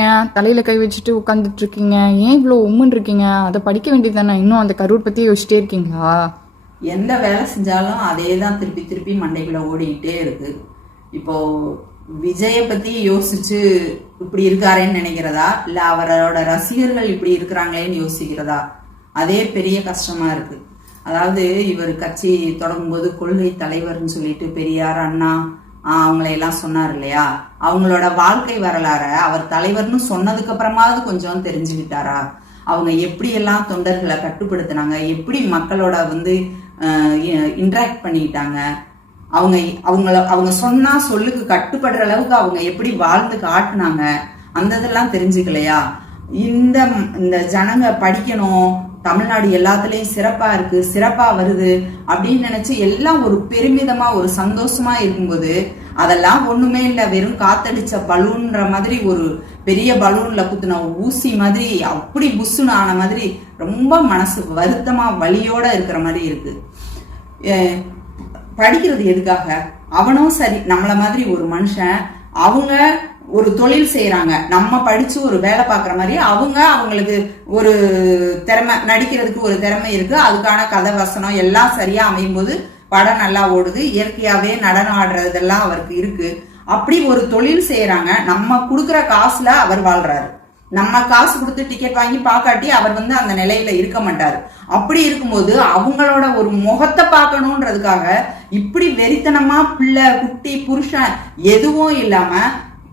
இருக்கீங்க? தலையில் கை வச்சுட்டு உட்காந்துட்டு இருக்கீங்க ஏன் இவ்வளோ உம்முன்னு இருக்கீங்க அதை படிக்க வேண்டியது தானே இன்னும் அந்த கரூர் பற்றி யோசிச்சிட்டே இருக்கீங்களா? எந்த வேலை செஞ்சாலும் அதே தான் திருப்பி திருப்பி மண்டைக்குள்ள ஓடிக்கிட்டே இருக்கு. இப்போ விஜயை பத்தி யோசிச்சு இப்படி இருக்காரேன்னு நினைக்கிறதா? இல்ல அவரோட ரசிகர்கள் இப்படி இருக்கிறாங்களேன்னு யோசிக்கிறதா? அதே பெரிய கஷ்டமா இருக்கு. அதாவது இவர் கட்சி தொடங்கும்போது கொள்கை தலைவர்னு சொல்லிட்டு பெரியார் அண்ணா அவங்களையெல்லாம் எல்லாம் சொன்னார் இல்லையா? அவங்களோட வாழ்க்கை வரலாற அவர் தலைவர்னு சொன்னதுக்கு அப்புறமாவது கொஞ்சம் தெரிஞ்சுக்கிட்டாரா? அவங்க எப்படி எல்லாம் தொண்டர்களை கட்டுப்படுத்தினாங்க? எப்படி மக்களோட வந்து இன்ட்ராக்ட் பண்ணிக்கிட்டாங்க? அவங்க அவங்கள அவங்க சொன்னா சொல்லுக்கு கட்டுப்படுற அளவுக்கு அவங்க எப்படி வாழ்ந்து காட்டினாங்க? அந்த இதெல்லாம் தெரிஞ்சுக்கலையா? இந்த இந்த ஜனங்க படிக்கணும் தமிழ்நாடு எல்லாத்துலயும் சிறப்பா இருக்கு சிறப்பா வருது அப்படின்னு நினைச்சு எல்லாம் ஒரு பெருமிதமா ஒரு சந்தோஷமா இருக்கும்போது அதெல்லாம் ஒண்ணுமே இல்ல. வெறும் காத்தடிச்ச பலூன்ற மாதிரி ஒரு பெரிய பலூன்ல குத்துன ஊசி மாதிரி அப்படி புஸ்ஸுன்னு ஆன மாதிரி ரொம்ப மனசு வருத்தமா வலியோட இருக்கிற மாதிரி இருக்கு. படிக்கிறது எதுக்காக? அவனும் சரி நம்மள மாதிரி ஒரு மனுஷன் அவங்க ஒரு தொழில் செய்யறாங்க நம்ம படிச்சு ஒரு வேலை பார்க்குற மாதிரி அவங்க அவங்களுக்கு ஒரு திறமை நடிக்கிறதுக்கு ஒரு திறமை இருக்கு. அதுக்கான கதை வசனம் எல்லாம் சரியா அமையும் போது படம் நல்லா ஓடுது. இயற்கையாவே நடனம் ஆடுறதெல்லாம் அவருக்கு இருக்கு. அப்படி ஒரு தொழில் செய்யறாங்க நம்ம கொடுக்குற காசுல அவர் வாழ்றாரு. நம்ம காசு கொடுத்து டிக்கெட் வாங்கி பார்க்காட்டி அவர் வந்து அந்த நிலையில இருக்க மாட்டார். அப்படி இருக்கும்போது அவங்களோட ஒரு முகத்தை பார்க்கணுன்றதுக்காக இப்படி வெறித்தனமா பிள்ளை குட்டி புருஷன் எதுவும் இல்லாம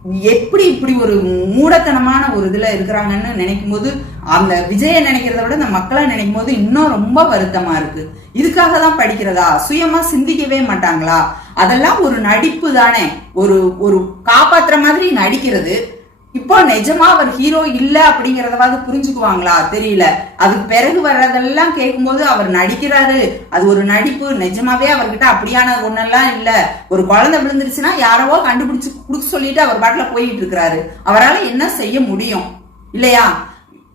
எப்படி இப்படி ஒரு மூடத்தனமான ஒரு இதுல இருக்கிறாங்கன்னு நினைக்கும் போது அந்த விஜயை நினைக்கிறத விட இந்த மக்களை நினைக்கும் போது இன்னும் ரொம்ப வருத்தமா இருக்கு. இதுக்காக தான் படிக்கிறதா? சுயமா சிந்திக்கவே மாட்டாங்களா? அதெல்லாம் ஒரு நடிப்பு தானே. ஒரு ஒரு காப்பாத்துற மாதிரி நடிக்கிறது. இப்போ நிஜமா அவர் ஹீரோ இல்ல அப்படிங்கறதாவது புரிஞ்சுக்குவாங்களா? தெரியல. அதுக்கு பிறகு வர்றதெல்லாம் கேட்கும்போது அவர் நடிக்கிறாரு. அது ஒரு நடிப்பு. நிஜமாவே அவர்கிட்ட அப்படியான ஒண்ணெல்லாம் இல்ல. ஒரு குழந்தை விழுந்துருச்சுன்னா யாரவோ கண்டுபிடிச்சு குடுக்க சொல்லிட்டு அவர் பாட்டுல போயிட்டு இருக்கிறாரு அவரால் என்ன செய்ய முடியும்? இல்லையா?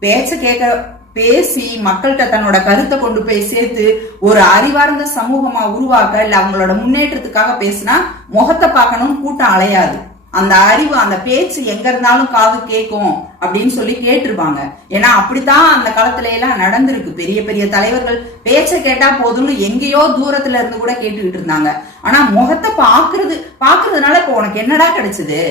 பேச்ச கேட்க பேசி மக்கள்கிட்ட தன்னோட கருத்தை கொண்டு போய் சேர்த்து ஒரு அறிவார்ந்த சமூகமா உருவாக்க இல்ல அவங்களோட முன்னேற்றத்துக்காக பேசினா முகத்தை பார்க்கணும்னு கூட்டம் அலையாது. அந்த அறிவு அந்த பேச்சு எங்க இருந்தாலும் காது கேட்கும் அப்படின்னு சொல்லி கேட்டிருப்பாங்க. ஏன்னா அப்படித்தான் அந்த காலத்துல எல்லாம் நடந்திருக்கு. பெரிய பெரிய தலைவர்கள் பேச்ச கேட்டா போதும்னு எங்கேயோ தூரத்துல இருந்து கூட கேட்டுக்கிட்டு இருந்தாங்க. ஆனா முகத்தை பாக்குறது பாக்குறதுனால இப்ப உனக்கு என்னடா கிடைச்சது?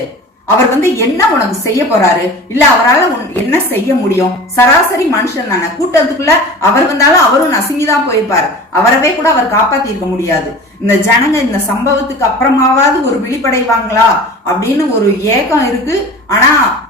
அவர் வந்து என்ன உனக்கு செய்ய போறாரு? இல்ல அவரால் என்ன செய்ய முடியும்? சராசரி மனுஷன் தானே. கூட்டத்துக்குள்ள அவர் வந்தாலும் அவரும் நசுங்கிதான் போயிருப்பாரு. அவரவே கூட அவர் காப்பாத்தி இருக்க முடியாது. இந்த ஜனங்க இந்த சம்பவத்துக்கு அப்புறமாவது ஒரு விழிப்படைவாங்களா? அப்படின்னு ஒரு ஏக்கம் இருக்கு. ஆனா